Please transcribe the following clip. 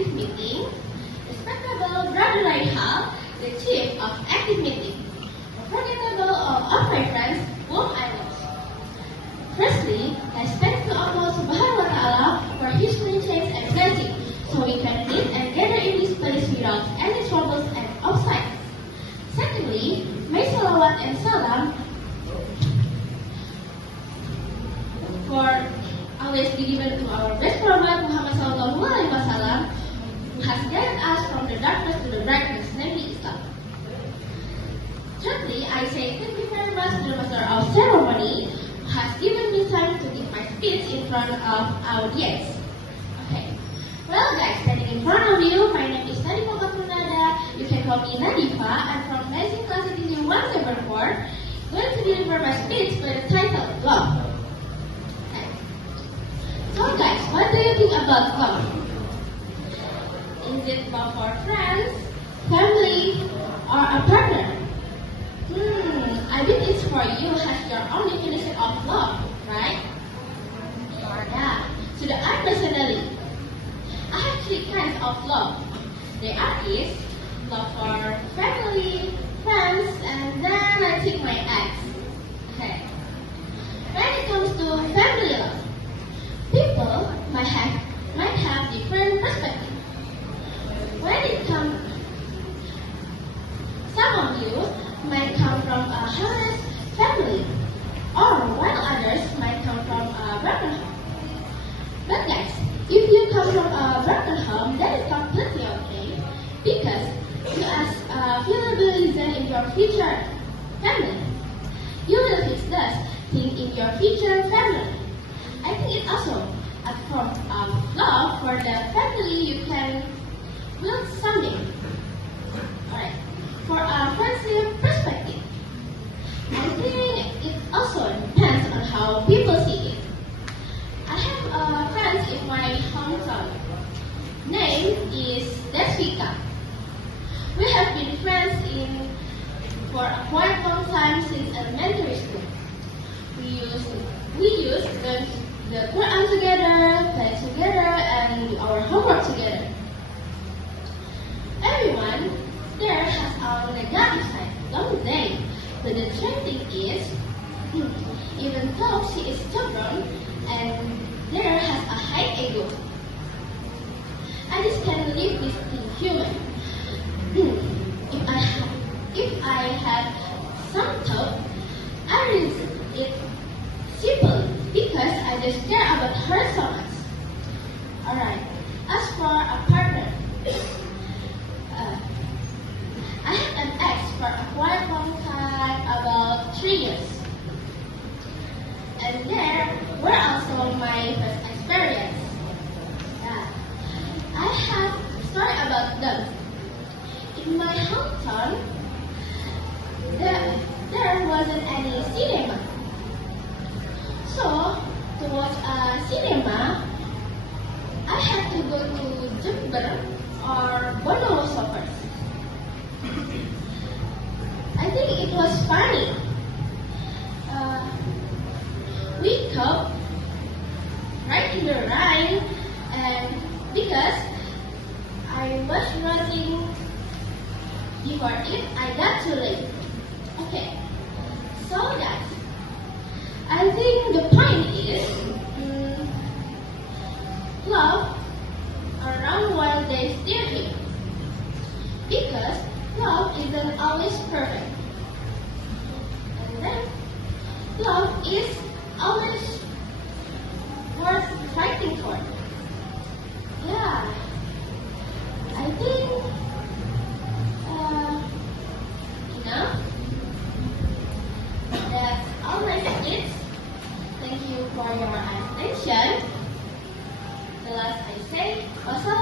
active meeting, respectable Brother Rahal, the chief of active meeting, unforgettable of my friends whom I lost. Firstly, I thank to Allah Subhanahu wa Taala for His riches and blessing, so we can meet and gather in this place without any troubles and obstacles. Secondly, may salawat and salam for always be given to our best Prophet Muhammad Sallallahu Alaihi Wasallam, who has guided us from the darkness to the brightness, namely Islam. Thirdly, I say thank you very much to the Master of Ceremony, who has given me time to give my speech in front of audience. Okay. Well guys, standing in front of you, my name is Nadifa Katunada. You can call me Nadifa. I'm from Rising Class Edition 174. Going to deliver my speech by the title Love. Okay. So guys, what do you think about love? Is it love for friends, family, or a partner? I bet each for you has your own definition of love, right? Yeah. So I personally, I have three kinds of love. There is love for family, friends, and then I think my ex. Okay. When it comes to family love, people might have different perspectives. When it comes, some of you might come from a honest family, or while others might come from a broken home. But guys, if you come from a broken home, that is completely okay, because you as feelabilism in your future family. You will fix this thing in your future family. I think it's also a form of love for the family you can build something. Alright. For a friendship perspective, I think it also depends on how people see it. I have friends in my hometown. Name is Desvika. We have been friends for a quite long time since elementary school. We used to learn the Quran together, play together, and do our homework together. Everyone there has our negative side, don't they? But the strange thing is, even though she is stubborn and there has a high ego, I just can't believe this thing human. If I had some thought, I reason it simple because I just care about her so much. Alright, as for a partner, I had an ex for a quite long time, about 3 years. And there were also my first experience. Yeah. I have a story about them. In my hometown, there wasn't any cinema. So, to watch a cinema, I had to go to Jember or Bondowoso first. I think it was funny. We caught right in the rain, and because I was running before it, I got too late. Okay, so guys, I think the point is love around while they still here, because love isn't always perfect, and then love is always worth fighting for. Yeah, I think that's all my kids. Thank you for your attention. The last I say, wassalamualaikum